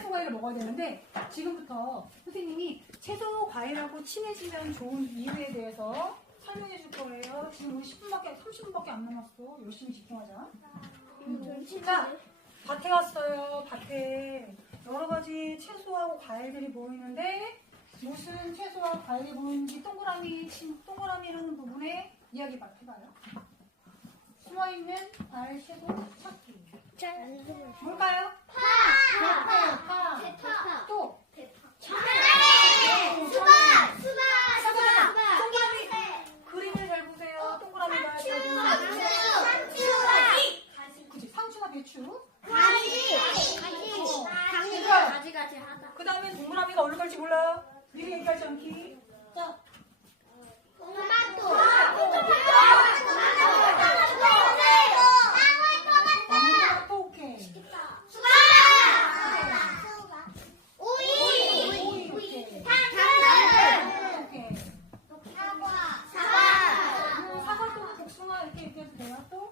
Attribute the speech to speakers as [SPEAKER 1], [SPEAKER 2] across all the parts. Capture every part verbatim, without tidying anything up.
[SPEAKER 1] 채소 과일을 먹어야 되는데 지금부터 선생님이 채소 과일하고 친해지면 좋은 이유에 대해서 설명해 줄 거예요. 지금 우리 십 분밖에 삼십 분밖에 안 남았어. 열심히 집중하자. 음. 자, 밭에 왔어요. 밭에 여러 가지 채소하고 과일들이 보이는데 무슨 채소와 과일이 보이는지 동그라미 동그라미라는 부분에 이야기 해봐요. 숨어있는 과일 채소 찾기. 뭘까요?
[SPEAKER 2] 파!
[SPEAKER 1] 파, 파,
[SPEAKER 2] 대파.
[SPEAKER 1] 또
[SPEAKER 2] 수박! 수박! 수박! 수박!
[SPEAKER 1] 동그라미 그림을 잘 보세요. 동그라미가 잘 보이는
[SPEAKER 2] 상추!
[SPEAKER 1] 그치, 상추나 배추.
[SPEAKER 2] 가지!
[SPEAKER 1] 가지.
[SPEAKER 2] 가지 가지 하다.
[SPEAKER 1] 그 다음에 동그라미가 어디로 갈지 몰라. 미리 얘기하지 않기. 자,
[SPEAKER 2] 토마토!
[SPEAKER 1] 토마토 오케이.
[SPEAKER 2] 수박! 오이!
[SPEAKER 1] 오이 오케이.
[SPEAKER 2] 당근!
[SPEAKER 1] 오케이.
[SPEAKER 2] 사과!
[SPEAKER 1] 음, 사과 또는 복숭아 이렇게 얘기해도 돼요. 또?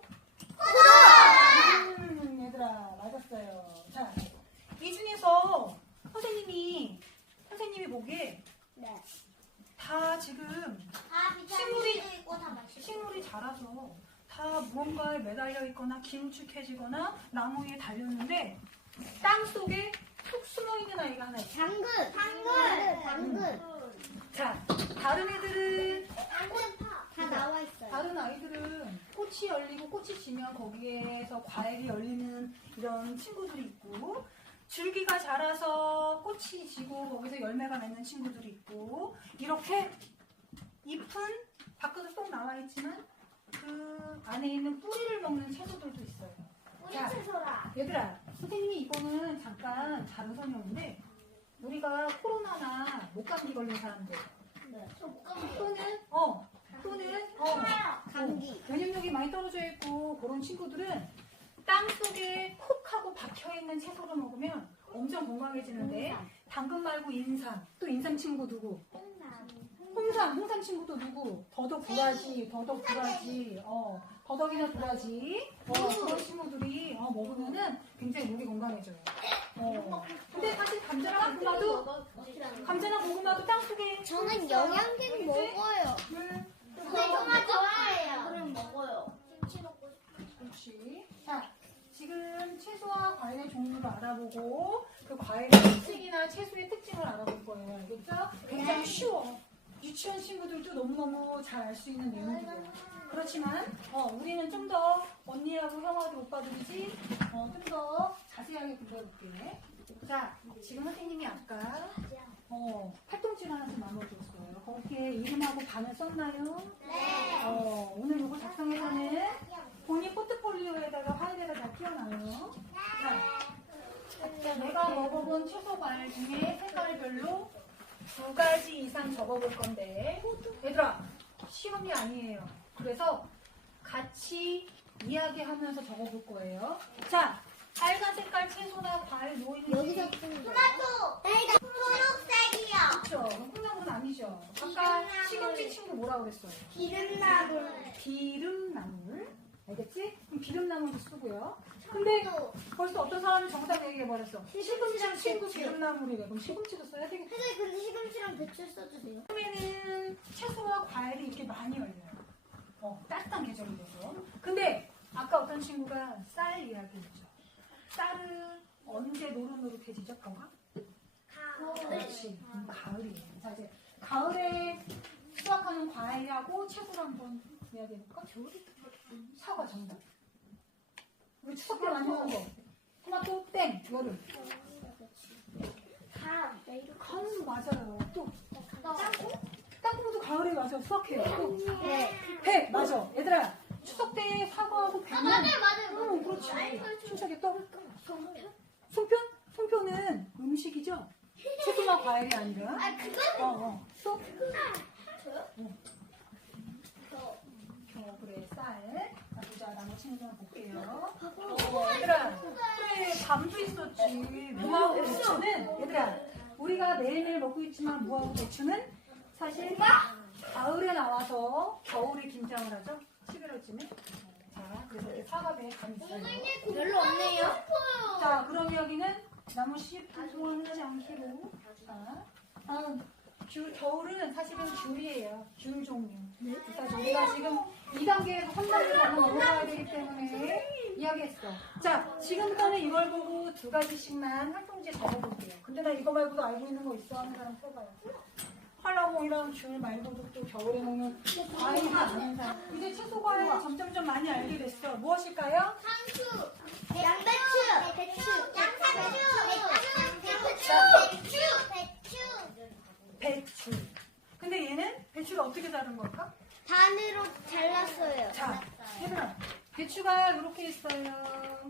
[SPEAKER 1] 음, 얘들아 맞았어요. 자, 이 중에서 선생님이 선생님이 보기에
[SPEAKER 2] 네.
[SPEAKER 1] 다 지금 식물이 식물이 자라서 다 무언가에 매달려 있거나 길쭉해지거나 나무 위에 달렸는데 땅 속에 푹 숨어 있는 아이가 하나 있어요.
[SPEAKER 2] 당근! 당근! 당근!
[SPEAKER 1] 자, 다른 애들은
[SPEAKER 2] 다 나와 있어요.
[SPEAKER 1] 다른 아이들은 꽃이 열리고 꽃이 지면 거기에서 과일이 열리는 이런 친구들이 있고 줄기가 자라서 꽃이 지고 거기서 열매가 맺는 친구들이 있고 이렇게 잎은 밖으로 쏙 나와 있지만 그 안에 있는 뿌리를 먹는 채소들도 있어요. 자,
[SPEAKER 2] 채소라.
[SPEAKER 1] 얘들아, 선생님이 이거는 잠깐 다른 설명인데 우리가 코로나나 목감기 걸린 사람들
[SPEAKER 2] 네.
[SPEAKER 1] 또는 어 또는 어
[SPEAKER 2] 감기.
[SPEAKER 1] 면역력이 많이 떨어져 있고 그런 친구들은 땅 속에 콕 하고 박혀 있는 채소를 먹으면 엄청 건강해지는데 당근 말고 인삼 또 인삼 친구 누구? 홍삼 홍삼 친구도 누구? 더덕 도라지 더덕 도라지 어 더덕이나 도라지 어 그런 친구들이 어, 먹으면은 굉장히 목이 건강해져요. 어 근데 사실 감자나 고구마도 감자나 고구마도 땅 속에
[SPEAKER 2] 저는 영양제 먹어요.
[SPEAKER 1] 물
[SPEAKER 2] 토마토 좋아해요. 그럼 먹어요. 김치 먹고 싶어요.
[SPEAKER 1] 그렇지. 자, 지금 채소와 과일의 종류를 알아보고 그 과일의 특징이나 채소의 특징을 알아볼 거예요. 알겠죠? 굉장히 쉬워. 유치원 친구들도 너무너무 잘 알 수 있는 내용들이에요. 그렇지만 어, 우리는 좀 더 언니하고 형하고 오빠들이지 어, 좀 더 자세하게 공부해볼게. 자, 지금 선생님이 아까 어, 활동지를 하나 좀 나눠줬어요. 거기에 이름하고 반을 썼나요?
[SPEAKER 2] 네.
[SPEAKER 1] 어, 오늘 이거 작성해서는 본인 포트폴리오에다가 파일에다 다 띄워놔요. 자, 내가 먹어본 채소 과일 중에 색깔별로 두 가지 이상 적어볼 건데, 얘들아, 시험이 아니에요. 그래서 같이 이야기하면서 적어볼 거예요. 자, 빨간 색깔 채소나 과일 뭐 있는지.
[SPEAKER 2] 여기서 토마토. 초록색이요.
[SPEAKER 1] 그렇죠. 콩나물은 아니죠. 아까 시금치 친구 뭐라 그랬어요?
[SPEAKER 2] 기름나물.
[SPEAKER 1] 기름나물. 알겠지? 그럼 기름나물도 쓰고요. 근데 벌써 어떤 사람이 정답 얘기해버렸어. 시금치랑 친구 기름나물이래. 그럼 시금치도 써야 되겠다.
[SPEAKER 2] 선생님 근데 시금치랑 배추 써주세요.
[SPEAKER 1] 처음에는 채소와 과일이 이렇게 많이 열려요. 어, 따뜻한 계절이 돼서. 근데 아까 어떤 친구가 쌀 이야기했죠. 쌀은 언제 노릇노릇해지죠? 가을? 그렇지. 음, 가을이에요. 자, 이제 가을에 수확하는 과일하고 채소를 한번 이야기해볼까? 사과 정답. 우리 추석 때 많이 먹은 거. 토마토 땡. 여름.
[SPEAKER 2] 감.
[SPEAKER 1] 가을 맞아요. 또 땅콩? 땅콩도 가을에 맞아. 수확해요. 또
[SPEAKER 2] 네.
[SPEAKER 1] 배 맞아. 얘들아 추석 때 사과하고 배는
[SPEAKER 2] 맞아요.
[SPEAKER 1] 응, 그렇지. 추석에 또 송편? 송편은 음식이죠. 채소나 과일이 아니라.
[SPEAKER 2] 아 그거?
[SPEAKER 1] 어, 어. 또?
[SPEAKER 2] 저요?
[SPEAKER 1] 응. 어, 그래, 쌀. 자, 보자. 나머지 친구들 볼게요. 어, 얘들아. 그래, 밤도 있었지. 무하고 배추는, 얘들아, 우리가 매일매일 먹고 있지만 무하고 배추는 사실 가을에 나와서 겨울에 김장을 하죠. 십일월쯤에. 자, 그래서 사과배에 감 있어요.
[SPEAKER 2] 별로 없네요.
[SPEAKER 1] 자, 그럼 여기는 나무 씨 분통을 흔하지 않기로. 자, 다음 귤, 겨울은 사실은 귤이에요. 귤 종류. 그래서 우리가 지금 이 단계에서 삼 단계로 한번 넘어가야 되기 때문에 이야기했어. 자, 지금부터는 이걸 보고 두 가지씩만 활동지에 적어볼게요. 근데 나 이거 말고도 알고 있는 거 있어 하는 사람 써봐요. 헐렁이랑 귤 말고도 또 겨울에 먹는 과일이 많은 사람. 이제 채소 과일 점점점 많이 알게 됐어. 무엇일까요?
[SPEAKER 2] 상추, 양배추, 배추, 양상추, 배추, 배추.
[SPEAKER 1] 배추. 근데 얘는 배추를 어떻게 자른 걸까?
[SPEAKER 2] 반으로 잘랐어요.
[SPEAKER 1] 자, 혜빈아. 배추가 이렇게 있어요.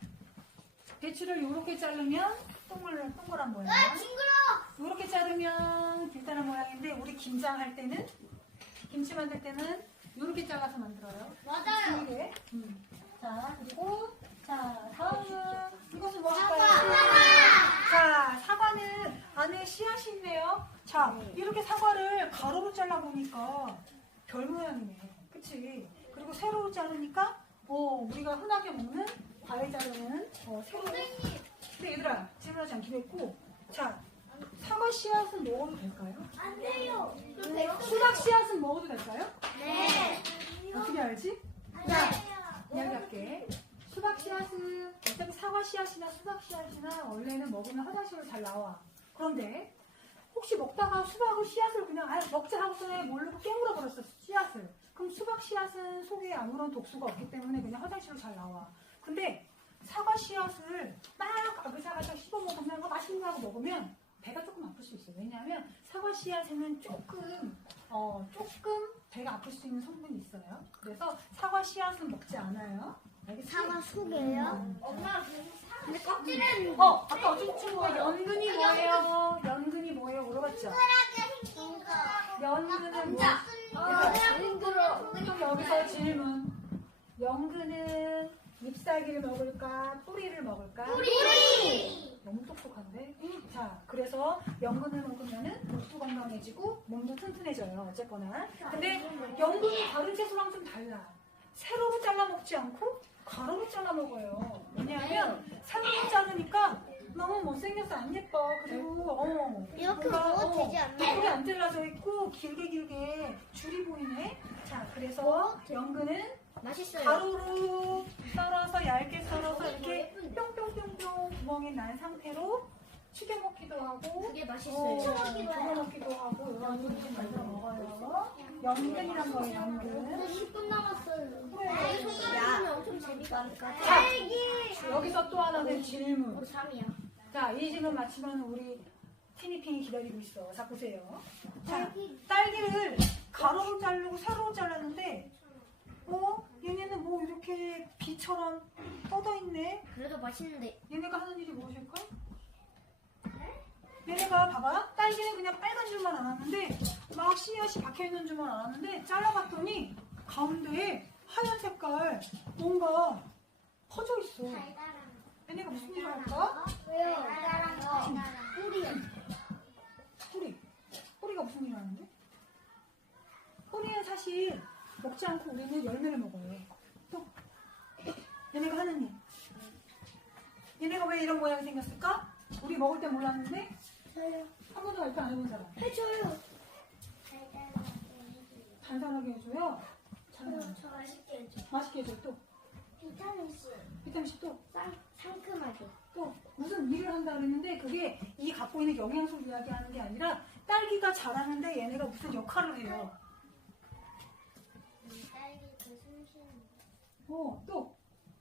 [SPEAKER 1] 배추를 이렇게 자르면 동글, 동그란 모양.
[SPEAKER 2] 아, 징그러.
[SPEAKER 1] 이렇게 자르면 길다란 모양인데 우리 김장 할 때는 김치 만들 때는 이렇게 잘라서 만들어요.
[SPEAKER 2] 맞아요.
[SPEAKER 1] 이게. 음. 자, 그리고 자, 다음은 이것은 뭐
[SPEAKER 2] 사과.
[SPEAKER 1] 할까요? 자, 사과는 안에 씨앗이 있네요. 자, 이렇게 사과를 가로로 잘라 보니까 별 모양이네. 그치? 그리고 세로로 자르니까 어, 우리가 흔하게 먹는 과일 자르는 어, 세로. 근데 얘들아, 질문하지 않기로 했고, 자, 사과 씨앗은 먹어도 될까요?
[SPEAKER 2] 안 돼요.
[SPEAKER 1] 수박 씨앗은 먹어도 될까요?
[SPEAKER 2] 네.
[SPEAKER 1] 어떻게 알지? 자, 이야기할게. 수박 씨앗은 어차피 사과 씨앗이나 수박 씨앗이나 원래는 먹으면 화장실로 잘 나와. 그런데 혹시 먹다가 수박을 씨앗을 그냥 아 먹자 하고서는 모르고 깨물어 버렸어 씨앗을. 그럼 수박 씨앗은 속에 아무런 독소가 없기 때문에 그냥 화장실로 잘 나와. 근데 사과 씨앗을 막 아그사가서 씹어 먹으면 어, 맛있냐고 먹으면 배가 조금 아플 수 있어요. 왜냐하면 사과 씨앗에는 조금 어 조금 배가 아플 수 있는 성분이 있어요. 그래서 사과 씨앗은 먹지 않아요. 알겠지?
[SPEAKER 2] 사과 속이에요? 엄마, 근데 껍질은
[SPEAKER 1] 어 아까 어떤 친구가 연근이 뭐예요? 연근이 뭐예요? 물어봤죠?
[SPEAKER 2] 생긴 거.
[SPEAKER 1] 연근은 뭐?
[SPEAKER 2] 아, 징그러.
[SPEAKER 1] 그럼 여기서 질문. 연근은 잎사귀를 먹을까? 뿌리를 먹을까?
[SPEAKER 2] 뿌리.
[SPEAKER 1] 너무 똑똑한데? 자, 그래서 연근을 먹으면은 목도 건강해지고 몸도 튼튼해져요. 어쨌거나. 근데 연근이 다른 채소랑 좀 달라. 세로로 잘라 먹지 않고 가로로 잘라 먹어요. 왜냐하면 세로로 자르니까 너무 못생겨서 안 예뻐. 그리고 어
[SPEAKER 2] 이렇게
[SPEAKER 1] 뭔가,
[SPEAKER 2] 먹어도
[SPEAKER 1] 어,
[SPEAKER 2] 되지 않나요?
[SPEAKER 1] 옆구리 안 잘라져 있고 길게 길게 줄이 보이네. 자, 그래서 연근은
[SPEAKER 2] 맛있어요.
[SPEAKER 1] 가로로 썰어서 얇게 썰어서 이렇게 뿅뿅뿅뿅 구멍이 난 상태로 튀겨 먹기도 하고
[SPEAKER 2] 그게
[SPEAKER 1] 어,
[SPEAKER 2] 맛있어요.
[SPEAKER 1] 구워 먹기도 하고 여러 가지 이렇게 만들어 먹어요. 연근이란 거예요. 연근.
[SPEAKER 2] 십 분 남았어요.
[SPEAKER 1] 그래.
[SPEAKER 2] 손가락은 엄청 재미가 없을 것 같아.
[SPEAKER 1] 자, 여기서 또 하나는 질문.
[SPEAKER 2] 우리 삼이야.
[SPEAKER 1] 자, 이 질문 맞히면 우리 티니핑이 기다리고 있어. 자, 보세요. 자, 딸기를 가로로 자르고 세로로 잘랐는데 어? 얘네는 뭐 이렇게 비처럼 뻗어있네?
[SPEAKER 2] 그래도 맛있는데.
[SPEAKER 1] 얘네가 하는 일이 무엇일까? 얘네가 봐봐. 딸기는 그냥 빨간 줄만 알았는데 막 씨앗이 박혀있는 줄만 알았는데 잘라봤더니 가운데에 하얀 색깔 뭔가 퍼져있어. 얘네가 무슨 일을 할까?
[SPEAKER 2] 왜요? 달달한 거. 뿌리요.
[SPEAKER 1] 뿌리. 뿌리가 무슨 일을 하는데? 뿌리는 사실 먹지 않고 우리는 열매를 먹어요. 또 얘네가 하는 일. 얘네가 왜 이런 모양이 생겼을까? 우리 먹을 때 몰랐는데
[SPEAKER 2] 저요.
[SPEAKER 1] 한 번도 발표 안 해본 사람.
[SPEAKER 2] 해줘요.
[SPEAKER 1] 단단하게 해줘요. 잘
[SPEAKER 2] 저 맛있게 해줘.
[SPEAKER 1] 맛있게 해줘. 또
[SPEAKER 2] 비타민C.
[SPEAKER 1] 비타민C 또
[SPEAKER 2] 상, 상큼하게.
[SPEAKER 1] 또 무슨 일을 한다 그랬는데 그게 이 갖고 있는 영양소 이야기하는 게 아니라 딸기가 자라는데 얘네가 무슨 역할을 해요.
[SPEAKER 2] 딸기 그 숨쉬는
[SPEAKER 1] 어, 또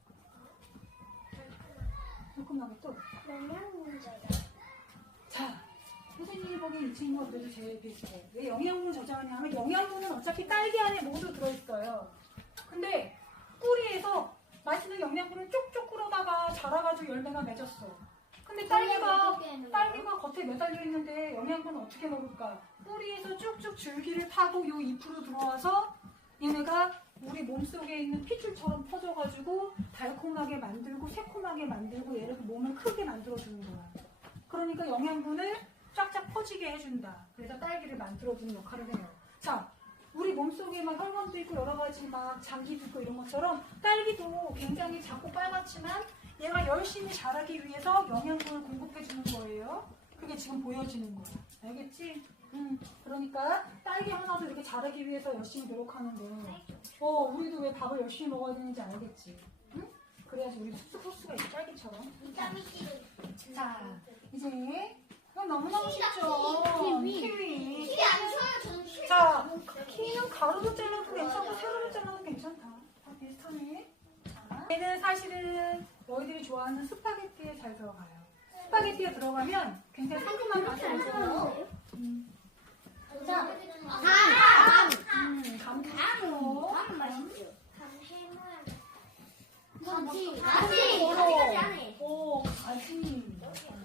[SPEAKER 1] 조금하게 또.
[SPEAKER 2] 영양분자가.
[SPEAKER 1] 자, 선생님이 보기엔 이 친구가 그래도 제일 비슷해. 왜 영양분 저장하냐면 영양분은 어차피 딸기 안에 모두 들어있어요. 근데 뿌리에서 맛있는 영양분을 쪽쪽 끌어다가 자라가지고 열매가 맺었어. 근데 딸기가 딸기가 겉에 매달려 있는데 영양분은 어떻게 먹을까? 뿌리에서 쭉쭉 줄기를 타고 요 잎으로 들어와서 얘네가 우리 몸속에 있는 핏줄처럼 퍼져가지고 달콤하게 만들고 새콤하게 만들고 얘를 몸을 크게 만들어주는 거야. 그러니까 영양분을 쫙쫙 퍼지게 해준다. 그래서 딸기를 만들어주는 역할을 해요. 자, 우리 몸속에 막 혈관도 있고 여러 가지 막 장기도 있고 이런 것처럼 딸기도 굉장히 작고 빨갛지만 얘가 열심히 자라기 위해서 영양분을 공급해 주는 거예요. 그게 지금 보여지는 거야. 알겠지? 음, 그러니까 딸기 하나도 이렇게 자라기 위해서 열심히 노력하는 거. 어, 우리도 왜 밥을 열심히 먹어야 되는지 알겠지? 응? 그래야지 우리도 쑥쑥 할 수가 있어, 딸기처럼.
[SPEAKER 2] 비타민 C.
[SPEAKER 1] 자, 이제 이건 너무너무 쉽죠?
[SPEAKER 2] 키위.
[SPEAKER 1] 키위.
[SPEAKER 2] 키위 안 좋아요. 저는 키위.
[SPEAKER 1] 자, 키위는 가로로 잘라도 괜찮고 세로로 잘라도 괜찮다. 다 비슷하네. 자, 얘는 사실은 너희들이 좋아하는 스파게티에 잘 들어가요. 스파게티에 들어가면 굉장히 상큼한 맛이 있어요. 음,
[SPEAKER 2] 자, 감.
[SPEAKER 1] 음, 감도 좋죠.
[SPEAKER 2] 감 맛있죠. 감 해물.
[SPEAKER 1] 가지.
[SPEAKER 2] 가지. 가지가지 하네.
[SPEAKER 1] 오, 가지.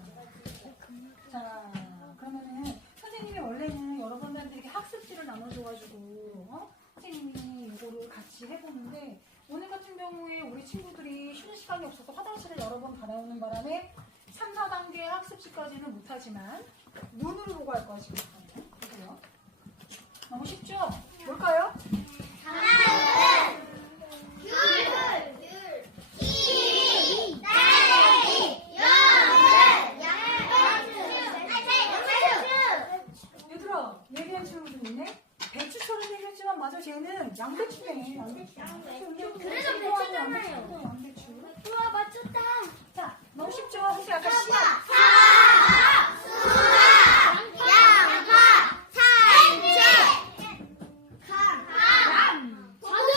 [SPEAKER 1] 자, 그러면은 선생님이 원래는 여러분들한테 이렇게 학습지를 나눠줘가지고 어? 선생님이 이거를 같이 해보는데 오늘 같은 경우에 우리 친구들이 쉬는 시간이 없어서 화장실을 여러 번 다녀오는 바람에 삼, 사 단계 학습지까지는 못하지만 눈으로 보고 할 거야 지금. 그래요? 너무 쉽죠? 뭘까요?
[SPEAKER 2] 하나, 둘, 귤, 키위, 딸기, 연근, 양배추,
[SPEAKER 1] 얘들아, 얘기한 친구들 있네? 배추처럼 생겼지만 맞아, 쟤는 양배추네. 양배추.
[SPEAKER 2] 그래도
[SPEAKER 1] 그래서
[SPEAKER 2] 배추잖아요.
[SPEAKER 1] 양배추.
[SPEAKER 2] 우와 맞췄다.
[SPEAKER 1] 자, 너무 쉽죠? 혹시 아까 시작.
[SPEAKER 2] 사, 수박, 양파, 참치, 감, 감,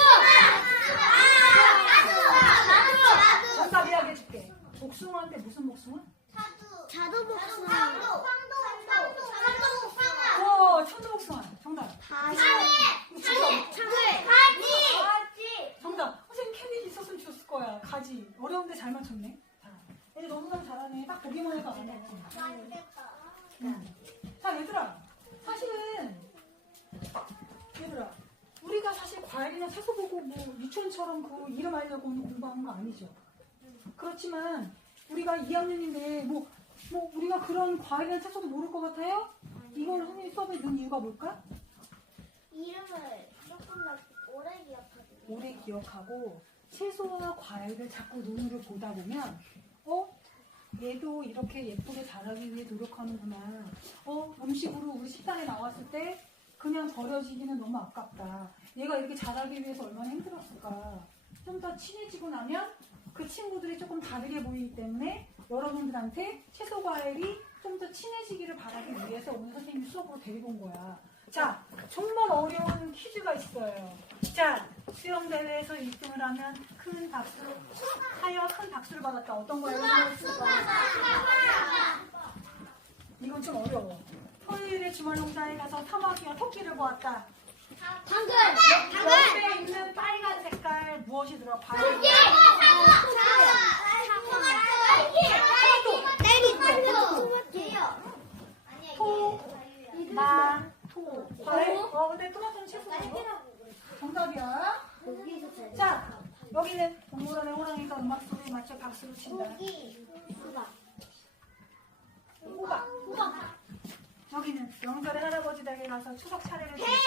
[SPEAKER 2] 자두,
[SPEAKER 1] 정답 이야기해줄게. 복숭아한테 무슨 복숭아?
[SPEAKER 2] 자두, 자두 복숭아, 황도, 황도, 황도, 황도 복숭아,
[SPEAKER 1] 우와, 천도복숭아. 정답.
[SPEAKER 2] 다시,
[SPEAKER 1] 이거 정답.
[SPEAKER 2] 가지, 가지.
[SPEAKER 1] 정답. 선생님 캔디 있었으면 줬을 거야. 가지. 어려운데 잘 맞췄네. 자, 얘들 너무너무 잘하네. 딱 보기만 해도 알아듣지. 음. 자, 얘들아. 사실은 얘들아. 우리가 사실 과일이나 채소 보고 뭐 유치원처럼 그 이름 알려고 공부하는 거 아니죠. 그렇지만 우리가 이 학년인데 뭐, 뭐 우리가 그런 과일이나 채소도 모를 것 같아요? 이걸 선생님 수업에 넣은 이유가 뭘까?
[SPEAKER 2] 이름을 조금 더 오래 기억하고.
[SPEAKER 1] 오래 기억하고 채소와 과일을 자꾸 눈으로 보다 보면 어? 얘도 이렇게 예쁘게 자라기 위해 노력하는구나. 어? 음식으로 우리 식당에 나왔을 때 그냥 버려지기는 너무 아깝다. 얘가 이렇게 자라기 위해서 얼마나 힘들었을까. 좀 더 친해지고 나면 그 친구들이 조금 다르게 보이기 때문에 여러분들한테 채소 과일이 좀 더 친해지기를 바라기 위해서 오늘 선생님이 수업으로 데리고 온 거야. 자, 정말 어려운 퀴즈가 있어요. 자, 수영대회에서 일 등을 하면 큰 박수로 하여 큰 박수를 받았다. 어떤 거예요? 이건 좀 어려워. 토요일에 주말농장에 가서 사마귀와 토끼를 보았다.
[SPEAKER 2] 당근,
[SPEAKER 1] 옆에 있는 빨간 색깔 무엇이 들어? 과일.
[SPEAKER 2] 토끼,
[SPEAKER 1] 토, 마, 토. 과일. 어, 근데 토마토는 채소고. 정답이야. 자, 여기는 동물원의 호랑이가 음악 소리에 맞춰 박수를 친다. 호박. 여기는 명절에 할아버지 댁에 가서 추석 차례를 드렸다.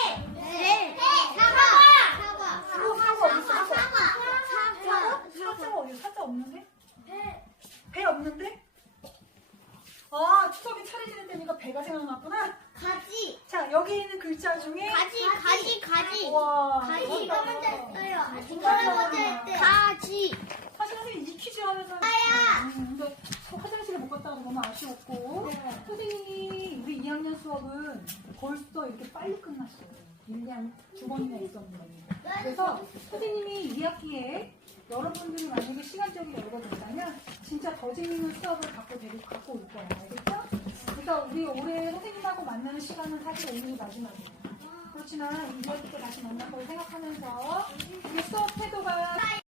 [SPEAKER 1] 사과 어디 있어? 사과. 사과? 사자가 어디 있어? 사자 없는데? 배 없는데? 아, 추석이 차례지는 때니까 배가 생각났구나.
[SPEAKER 2] 가지,
[SPEAKER 1] 자, 여기 있는 글자 중에
[SPEAKER 2] 가지, 가지, 가지.
[SPEAKER 1] 와,
[SPEAKER 2] 가지 이거
[SPEAKER 1] 이거다.
[SPEAKER 2] 먼저 했어요. 이거
[SPEAKER 1] 이거다.
[SPEAKER 2] 먼저 했대. 가지.
[SPEAKER 1] 사실 선생님 이 퀴즈 하면서
[SPEAKER 2] 아야.
[SPEAKER 1] 음, 근데 화장실에 못 갔다가 너무 아쉬웠고 선생님이 우리 이 학년 수업은 벌써 이렇게 빨리 끝났어요. 일 년 두 번이나 있었는데 그래서 선생님이 이 학기에 여러분들이 만약에 시간적인 여유가 된다면 진짜 더 재밌는 수업을 갖고 데리고 갖고 올 거예요. 알겠죠? 그래서 우리 올해 선생님하고 만나는 시간은 사실 오늘이 마지막이에요. 그렇지만 이 학기 때 다시 만날 걸 생각하면서 우리 수업 태도가